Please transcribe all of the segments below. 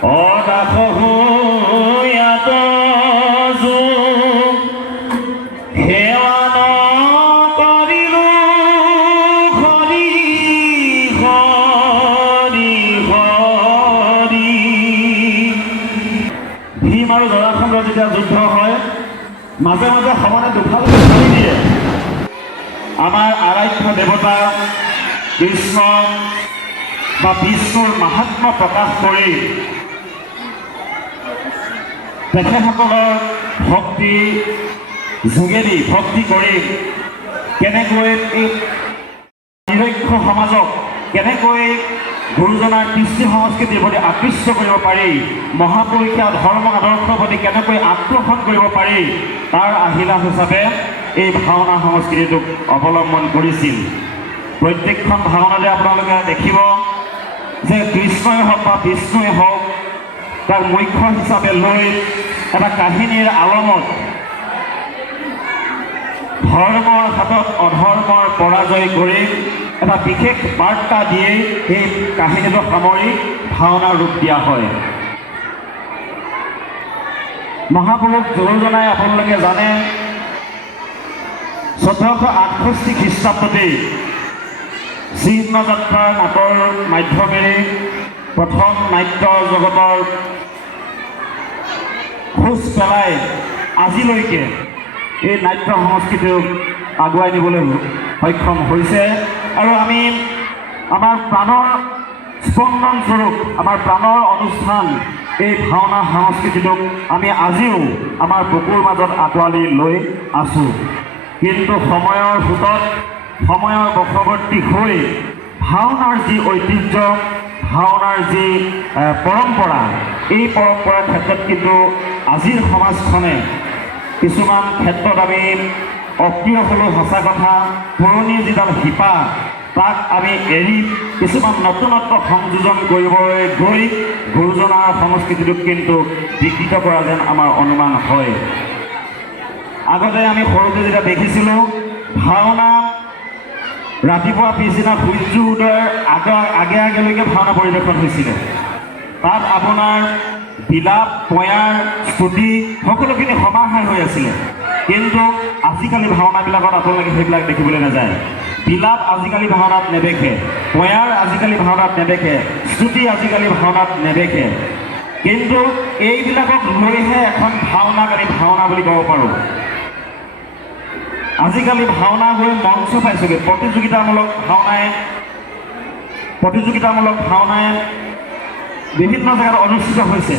হৰি ভীম আৰু জৰাখণ্ডৰ যেতিয়া যুদ্ধ হয়, মাজে মাজে সমানে দুফাল ধৰি দিয়ে। আমাৰ আৰাধ্য দেৱতা কৃষ্ণ বা বিষ্ণুৰ মাহাত্ম প্ৰকাশ কৰি তেখেতসকলৰ ভক্তি যোগেদি, ভক্তি কৰি কেনেকৈ এই সমাজক কেনেকৈ গুৰুজনাৰ কৃষ্টি সংস্কৃতিৰ প্ৰতি আকৃষ্ট কৰিব পাৰি মহাপুৰুষীয়া ধৰ্ম আদৰ্শৰ প্ৰতি কেনেকৈ আকৰ্ষণ কৰিব পাৰি, তাৰ আহিলা হিচাপে এই ভাওনা সংস্কৃতিটোক অৱলম্বন কৰিছিল। প্ৰত্যেকখন ভাওনাতে আপোনালোকে দেখিব যে কৃষ্ণই হওক বা বিষ্ণুৱে হওক তাক মুখ্য হিচাপে লৈ এটা কাহিনীৰ আলমত ধৰ্মৰ হাতত অধৰ্মৰ পৰাজয় কৰি এটা বিশেষ বাৰ্তা দিয়েই এই কাহিনীটো সামৰি ভাওনা ৰূপ দিয়া হয়। মহাপুৰুষ গুৰুজনাই আপোনালোকে জানে, চৈধ্যশ আঠষষ্ঠি খ্ৰীষ্টাব্দতেই চিহ্ন যাত্ৰা নাটৰ মাধ্যমেৰে প্ৰথম নাট্য জগতৰ খোজ পেলাই আজিলৈকে এই নাট্য সংস্কৃতিক আগুৱাই নিবলৈ সক্ষম হৈছে। আৰু আমি আমাৰ প্ৰাণৰ স্পন্দন স্বৰূপ, আমাৰ প্ৰাণৰ অনুষ্ঠান, এই ভাওনা সংস্কৃতিটোক আমি আজিও আমাৰ বুকুৰ মাজত আঁকোৱালি লৈ আছোঁ। কিন্তু সময়ৰ সোঁতত, সময়ৰ বশৱৰ্তী হৈ ভাওনাৰ যি ঐতিহ্য ভাওনাৰ যি পৰম্পৰা, এই পৰম্পৰাৰ ক্ষেত্ৰত কিন্তু আজিৰ সমাজখনে কিছুমান ক্ষেত্ৰত আমি অপ্ৰিয় হ'লেও সঁচা কথা, পুৰণি যিডাল শিপা, তাক আমি এৰি কিছুমান নতুনত্ব সংযোজন কৰিবলৈ গৈ গুৰুজনাৰ সংস্কৃতিটোক কিন্তু বিকৃত কৰা যেন আমাৰ অনুমান হয়। আগতে আমি সৰুতে যেতিয়া দেখিছিলোঁ, ভাওনা ৰাতিপুৱা পিছদিনা সূৰ্য উদয়ৰ আগৰ আগে, আগেলৈকে ভাওনা পৰিৱেশন হৈছিলে। তাত আপোনাৰ বিলাপ, পয়াৰ স্তুতি সকলোখিনি সমাহাৰ হৈ আছিলে। কিন্তু আজিকালি ভাওনাবিলাকত আপোনালোকে সেইবিলাক দেখিবলৈ নাযায়। বিলাপ আজিকালি ভাওনাত নেদেখে, পয়াৰ আজিকালি ভাওনাত নেদেখে স্তুতি আজিকালি ভাওনাত নেদেখে। কিন্তু এইবিলাকক লৈহে এখন ভাওনাক আমি ভাওনা বুলি ক'ব পাৰোঁ। আজিকালি ভাওনা হৈ মঞ্চ পাইছোগৈ। প্ৰতিযোগিতামূলক ভাওনাই প্ৰতিযোগিতামূলক ভাওনাই বিভিন্ন জেগাত অনুষ্ঠিত হৈছে।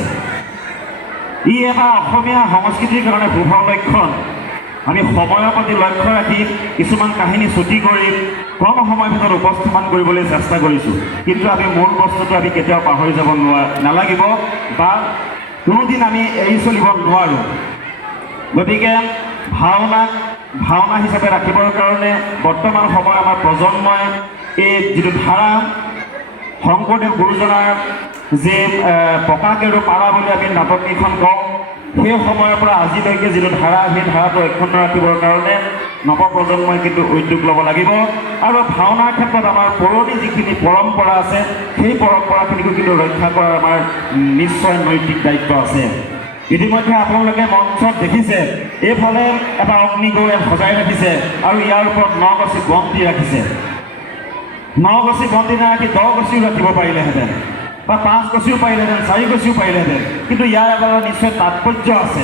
ই এটা অসমীয়া সংস্কৃতিৰ কাৰণে শুভ লক্ষণ। আমি সময়ৰ প্ৰতি লক্ষ্য ৰাখি কিছুমান কাহিনী ছুটি কৰি কম সময়ৰ ভিতৰত উপস্থাপন কৰিবলৈ চেষ্টা কৰিছোঁ। কিন্তু আমি মূল বস্তুটো আমি কেতিয়াও পাহৰি যাব নোৱাৰ নালাগিব বা কোনোদিন আমি এৰি চলিব নোৱাৰোঁ। গতিকে ভাওনাক ভাওনা হিচাপে ৰাখিবৰ কাৰণে বৰ্তমান সময়ত আমাৰ প্ৰজন্মই এই যিটো ধাৰা শংকৰদেৱ গুৰুজনাৰ যি এ, পকা কেৰু পাৰা বুলি আমি নাটককেইখন কওঁ সেই সময়ৰ পৰা আজিলৈকে যিটো ধাৰা সেই ধাৰাটো অক্ষুণ্ণ ৰাখিবৰ কাৰণে নৱপ্ৰজন্মই কিন্তু উদ্যোগ ল'ব লাগিব। আৰু ভাওনাৰ ক্ষেত্ৰত আমাৰ পুৰণি যিখিনি পৰম্পৰা আছে সেই পৰম্পৰাখিনিকো কিন্তু ৰক্ষা কৰাৰ আমাৰ নিশ্চয় নৈতিক দায়িত্ব আছে। ইতিমধ্যে আপোনালোকে মঞ্চত দেখিছে, এইফালে এটা অগ্নিগড়ে সজাই ৰাখিছে আৰু ইয়াৰ ওপৰত ন গছি বন্তি ৰাখিছে। ন গছি বন্তি নাৰাখি দহ গছিও ৰাখিব পাৰিলেহেঁতেন, বা পাঁচ গছিও পাৰিলেহেঁতেন, চাৰি গছিও পাৰিলেহেঁতেন, কিন্তু ইয়াৰ এটা নিশ্চয় তাৎপৰ্য আছে।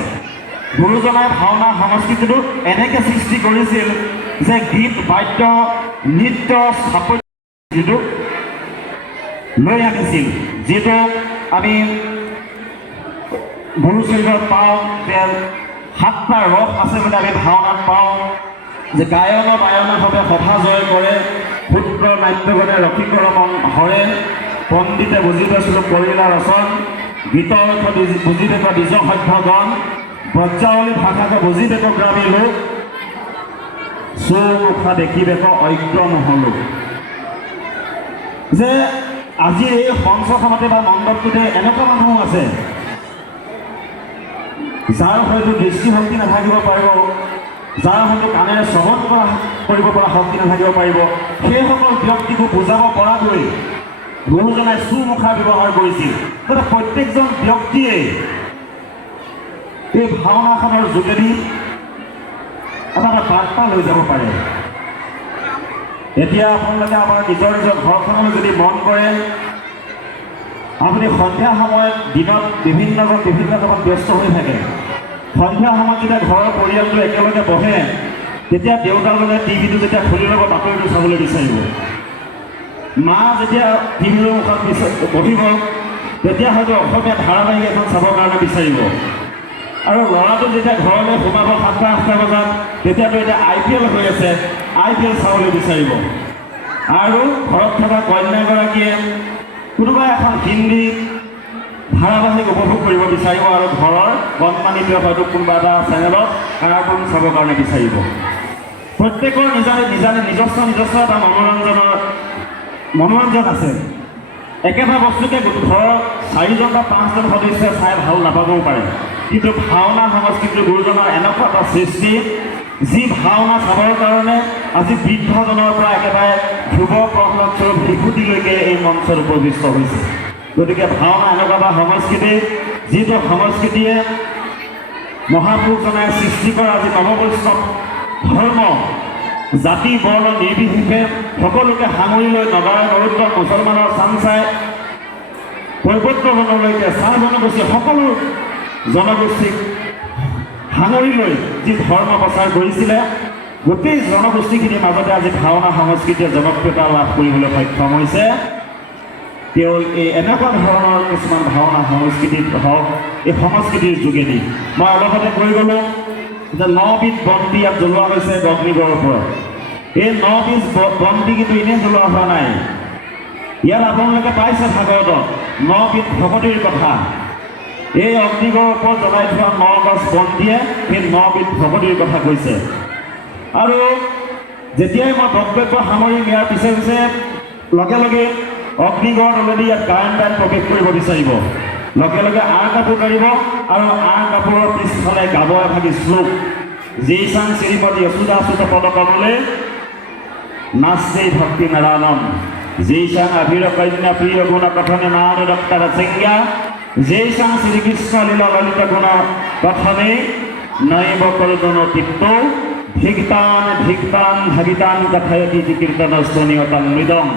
গুৰুজনাই ভাওনা সংস্কৃতিটো এনেকৈ সৃষ্টি কৰিছিল যে গীত, বাদ্য, নৃত্য স্থাপত্য যিটো লৈ আনিছিল, যিটো আমি গুৰুচৰিত্ৰত পাওঁ যে সাতটা ৰস আছে বুলি আমি ভাওনাত পাওঁ, যে গায়ন বায়নভাৱে সভা জয় কৰে, পুত্ৰ নাট্যগণে ৰসিকৰ মন হৰে, পণ্ডিতে বুজি পাইছিলোঁ কৰিলা ৰচন, গীতৰ অৰ্থ বুজি- পেক নিজ সভ্য গণ ব্ৰজাৱলী ভাষাকে বুজি পেক গ্ৰামী লোক চৌমুখা দেখি পেক ঐক্য মহলোক যে আজি এই মঞ্চখনতে বা মণ্ডপটোতে এনেকুৱা মানুহ আছে যাৰ হয়তো দৃষ্টিশক্তি নাথাকিব পাৰিব যাৰ হয়তো কাণেৰে শ্ৰৱণ কৰা কৰিব পৰা শক্তি নাথাকিব পাৰিব সেইসকল ব্যক্তিকো বুজাব পৰাকৈ বহুজনাই চুমুখা ব্যৱহাৰ কৰিছিল। যাতে প্ৰত্যেকজন ব্যক্তিয়ে এই ভাওনাখনৰ যোগেদি এটা এটা বাৰ্তা লৈ যাব পাৰে। এতিয়া আপোনালোকে আমাৰ নিজৰ নিজৰ ঘৰখনলৈ যদি মন কৰে আপুনি সন্ধিয়া সময়ত দিনত বিভিন্নজন বিভিন্ন কামত ব্যস্ত হৈ থাকে। সন্ধিয়া সময়ত যেতিয়া ঘৰৰ পৰিয়ালটো একেলগে বহে, তেতিয়া দেউতাজনে টিভিটো যেতিয়া খুলি ল'ব, বাতৰিটো চাবলৈ বিচাৰিব। মা যেতিয়া টিভিৰ মুখত বহিব, তেতিয়া হয়তো অসমীয়া ধাৰাবাহিক এখন চাবৰ কাৰণে বিচাৰিব। আৰু ল'ৰাটো যেতিয়া ঘৰলৈ সোমাব সাতটা, আঠটা বজাত, তেতিয়াতো এতিয়া আই পি এল হৈ আছে, আই পি এল চাবলৈ বিচাৰিব। আৰু ঘৰত থকা কন্যাগৰাকীয়ে কোনোবা এখন হিন্দী ধাৰাবাহিক উপভোগ কৰিব বিচাৰিব আৰু ঘৰৰ কণমানিটোৱে হয়তো কোনোবা এটা চেনেলত কাৰ্টুন চাবৰ কাৰণে বিচাৰিব। প্ৰত্যেকৰ নিজা নিজা নিজস্ব নিজস্ব এটা মনোৰঞ্জনৰ মনোৰঞ্জন আছে। একেটা বস্তুকে ঘৰৰ চাৰিজন বা পাঁচজন সদস্যই চাই ভালো নাপাবও পাৰে। কিন্তু ভাওনা সংস্কৃতিৰ গুৰুজনাৰ এনেকুৱা এটা সৃষ্টি, যি ভাওনা চাবৰ কাৰণে আজি বৃদ্ধজনৰ পৰা একেবাৰে ধ্ৰুৱ প্ৰহ্লাদ স্বৰূপ শিশুটিলৈকে এই মঞ্চত উপবিষ্ট হৈছে। গতিকে ভাওনা এনেকুৱা এটা সংস্কৃতি যিটো সংস্কৃতিয়ে মহাপুৰুষজনাই সৃষ্টি কৰা আজি নৱবৈষ্ণৱ ধৰ্ম জাতি বৰ্ণ নিৰ্বিশেষে সকলোকে সামৰি লৈ নগাৰ নৰোত্তম মুছলমানৰ চান চাই কৈৱত্যজনলৈকে চাহ জনগোষ্ঠী সকলো জনগোষ্ঠীক সামৰি লৈ যি ধৰ্ম প্ৰচাৰ কৰিছিলে গোটেই জনগোষ্ঠীখিনিৰ মাজতে আজি ভাওনা সংস্কৃতিয়ে জনপ্ৰিয়তা লাভ কৰিবলৈ সক্ষম হৈছে। কেৱল এই এনেকুৱা ধৰণৰ কিছুমান ভাওনা সংস্কৃতিত হওক এই সংস্কৃতিৰ যোগেদি মই অলপতে কৈ গ'লোঁ যে নবিধ বন্তি ইয়াত জ্বলোৱা হৈছে অগ্নিগড়ৰ ওপৰত এই নবিধ বন্তি কিন্তু এনেই জ্বলোৱা হোৱা নাই। ইয়াত আপোনালোকে পাইছে ভাগৱতত নবিধ ভকতিৰ কথা। এই অগ্নিগড়ৰ ওপৰত জ্বলাই থোৱা ন গছ বন্তিয়ে সেই নবিধ ভকতিৰ কথা কৈছে। আৰু যেতিয়াই মই বক্তব্য সামৰি নিয়াৰ পিছে পিছে লগে লগে অগ্নিগড় তলেদি ইয়াত গায়ন প্ৰৱেশ কৰিব বিচাৰিব। লগে লগে আঁৰ কাপোৰ কাঢ়িব আৰু আঁৰ কাপোৰৰ পিছফালে গাব এভাগি শ্লোক যি চাং শ্ৰীমতী যশোদাসুত পদকমলে নাস্তে ভক্তি নাৰায়ণম যেইচাং আভিৰ কন্যা প্ৰিয় গুণ কথনে নাম ৰক্তাৰ সংজ্ঞা যেইচাং শ্ৰীকৃষ্ণ লীলা ললিত গুণ কথনে নৈব কলজন তিক্ত। ধিক্তান ধিক্তান ভাগিতান কথায়তি কীৰ্তন স্তনীয়তান মৃদম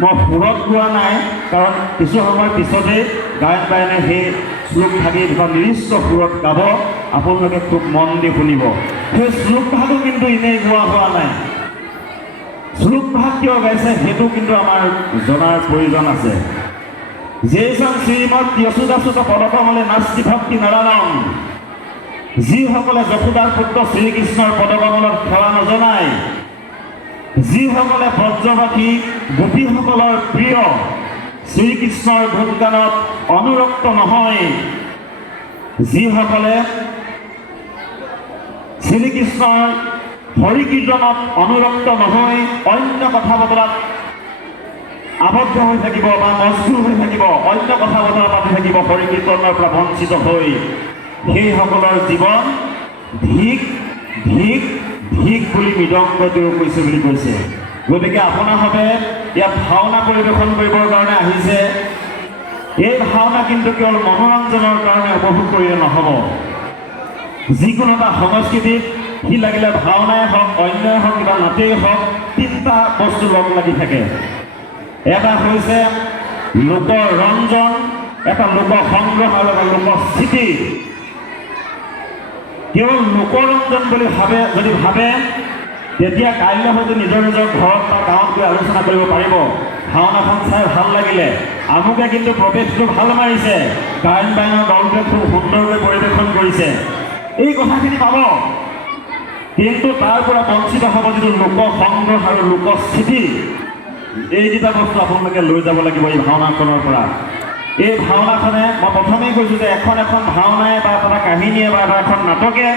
মই সুৰত গোৱা নাই কাৰণ কিছু সময়ৰ পিছতে গায়ন বায়নে সেই শ্লোক ভাগি বা নিৰ্দিষ্ট সুৰত গাব আপোনালোকে খুব মন দি শুনিব। সেই শ্লোক ভাগো কিন্তু এনেই গোৱা হোৱা নাই। শ্লোক ভাগ কিয় গাইছে সেইটো কিন্তু আমাৰ জনাৰ প্ৰয়োজন আছে। যেইজন শ্ৰীমদ যশোদাসুত পদকমলে নাস্তি ভক্তি নাৰায়ণ যিসকলে যশোদাৰ পুত্ৰ শ্ৰীকৃষ্ণৰ পদকমলত সেৱা নজনায় যিসকলে ব্ৰজবাসী গোপীসকলৰ প্ৰিয় শ্ৰীকৃষ্ণৰ ভোটগানত অনুৰক্ত নহয় যিসকলে শ্ৰীকৃষ্ণৰ হৰি কীৰ্তনত অনুৰক্ত নহয় অন্য কথা বতৰাত আবদ্ধ হৈ থাকিব বা মজগুৰ হৈ থাকিব অন্য কথা বতৰা পাতি থাকিব হৰি কীৰ্তনৰ পৰা বঞ্চিত হৈ সেইসকলৰ জীৱন ধিক ধিক ধিক বুলি মৃদংগতেও কৈছে বুলি কৈছে। গতিকে আপোনাৰভাৱে ইয়াত ভাওনা পৰিৱেশন কৰিবৰ কাৰণে আহিছে। এই ভাওনা কিন্তু কেৱল মনোৰঞ্জনৰ কাৰণে উপভোগ কৰিলে নহ'ব। যিকোনো এটা সংস্কৃতিত সি লাগিলে ভাওনাই হওক অন্যই হওক কিবা নাটেই হওক তিনিটা বস্তু লগ লাগি থাকে। এটা হৈছে লোক ৰঞ্জন এটা লোক সংগ্ৰহ আৰু এটা লোক স্থিতি কেৱল লোকৰঞ্জন বুলি ভাবে, যদি ভাবে, তেতিয়া কাইলৈ হয়তো নিজৰ নিজৰ ঘৰত বা গাঁৱত গৈ আলোচনা কৰিব পাৰিব। ভাওনাখন চাই ভালো লাগিলে। আমুকে কিন্তু প্ৰৱেশটো ভালো মাৰিছে। গায়ন বায়নৰ দলটোৱে খুব সুন্দৰকৈ পৰিৱেশন কৰিছে। এই কথাখিনি পাব। কিন্তু তাৰ পৰা বঞ্চিত হ'ব যিটো লোক সংগ্ৰহ আৰু লোকস্থিতি, এই দুটা বস্তু আপোনালোকে লৈ যাব লাগিব এই ভাওনাখনৰ পৰা। এই ভাওনাখনে মই প্ৰথমেই কৈছোঁ যে এখন এখন ভাওনাই বা এটা কাহিনীয়ে বা এটা এখন নাটকে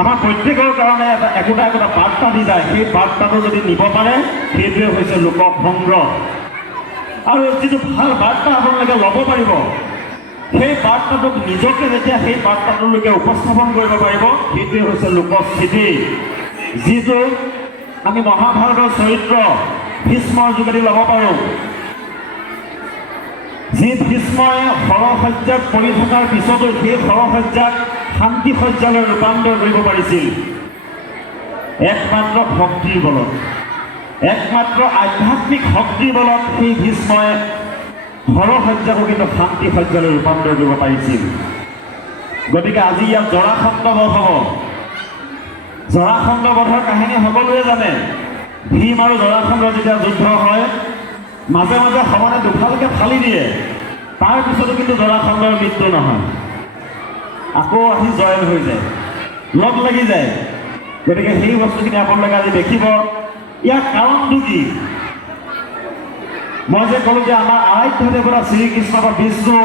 আমাৰ প্ৰত্যেকৰ কাৰণে এটা একোটা একোটা বাৰ্তা দি যায়। সেই বাৰ্তাটো যদি নিব পাৰে, সেইটোৱে হৈছে লোক সংগ্ৰহ আৰু যিটো ভালো বাৰ্তা আপোনালোকে ল'ব পাৰিব, সেই বাৰ্তাটোক নিজকে যেতিয়া সেই বাৰ্তাটোলৈকে উপস্থাপন কৰিব পাৰিব, সেইটোৱে হৈছে লোকস্থিতি। যিটো আমি মহাভাৰতৰ চৰিত্ৰ ভীষ্মৰ যোগেদি ল'ব পাৰোঁ। যি ভীষ্মই সৰসজ্জাত পৰি থকাৰ পিছতো সেই সৰসজ্জাক শান্তি সজ্জালৈ ৰূপান্তৰ কৰিব পাৰিছিল। একমাত্ৰ ভক্তিৰ বলত, একমাত্ৰ আধ্যাত্মিক শক্তিৰ বলত সেই ভীষ্মই সৰসজ্জাকো কিন্তু শান্তি সজ্জালৈ ৰূপান্তৰ কৰিব পাৰিছিল। গতিকে আজি ইয়াত জৰাখণ্ড বধ হ'ব। জৰাখণ্ড বধৰ কাহিনী সকলোৱে জানে। ভীম আৰু জৰাখণ্ড যেতিয়া যুদ্ধ হয় মাজে মাজে সমানে দুফালকে ফালি দিয়ে, তাৰ পিছতো কিন্তু জৰাখণ্ডৰ মৃত্যু নহয়। আকৌ আহি জয়ন হৈ যায়। লগ লাগি যায়। গতিকে সেই বস্তুখিনি আপোনালোকে আজি দেখিব। ইয়াৰ কাৰণটো কি? মই যে ক'লো যে আমাৰ আৰাধ্য দেৱতা শ্ৰীকৃষ্ণ বা বিষ্ণু,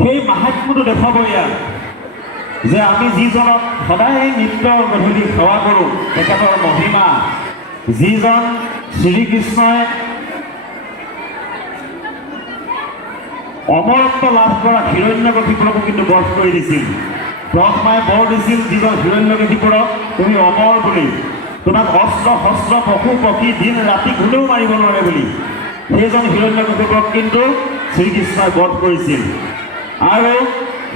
সেই মাহাত্ম্যটো দেখুৱাব ইয়াত যে আমি যিজনক সদায় নিত্য গধূলি সেৱা কৰোঁ, তেখেতৰ মহিমা যিজন শ্ৰীকৃষ্ণই অমৰত্ব লাভ কৰা হিৰণ্যকশিপুৰকো কিন্তু বধ কৰি দিছিল ব্ৰহ্মাই বৰ দিছিল যিজন হিৰণ্যকশিপুৰক তুমি অমৰ বুলি। তোমাক অস্ত্ৰ শস্ত্ৰ পশু, পক্ষী, দিন ৰাতি কোনেও মাৰিব নোৱাৰে বুলি। সেইজন হিৰণ্যকশিপুৰক কিন্তু শ্ৰীকৃষ্ণই বধ কৰিছিল। আৰু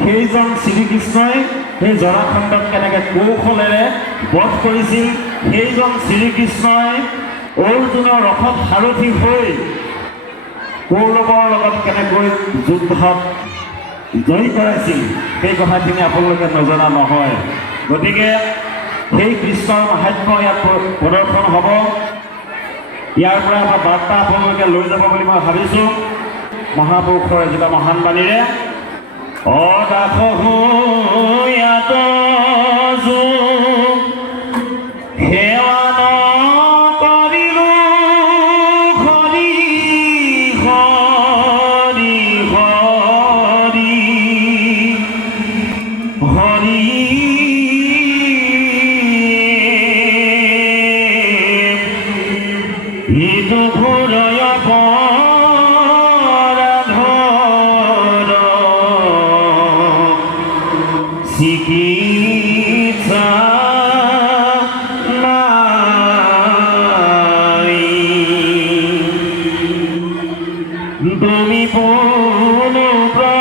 সেইজন শ্ৰীকৃষ্ণই সেই জৰাখণ্ডক কেনেকৈ কৌশলেৰে বধ কৰিছিল সেইজন শ্ৰীকৃষ্ণই অৰ্জুনৰ ৰথত সাৰথি হৈ কৌৰৱৰ লগত কেনেকৈ যুদ্ধত জয়ী কৰাইছিল, সেই কথাখিনি আপোনালোকে নজনা নহয়। গতিকে সেই কৃষ্ণৰ মাহাত্ম্য ইয়াত প্ৰদৰ্শন হ'ব। ইয়াৰ পৰা এটা বাৰ্তা আপোনালোকে লৈ যাব বুলি মই ভাবিছোঁ। মহাপুৰুষৰ এজোপা মহান বাণীৰে অদাসহুয়াত ঘূৰয় পৰাধৰ চিকিৎসা নাই। তুমি পুনঃ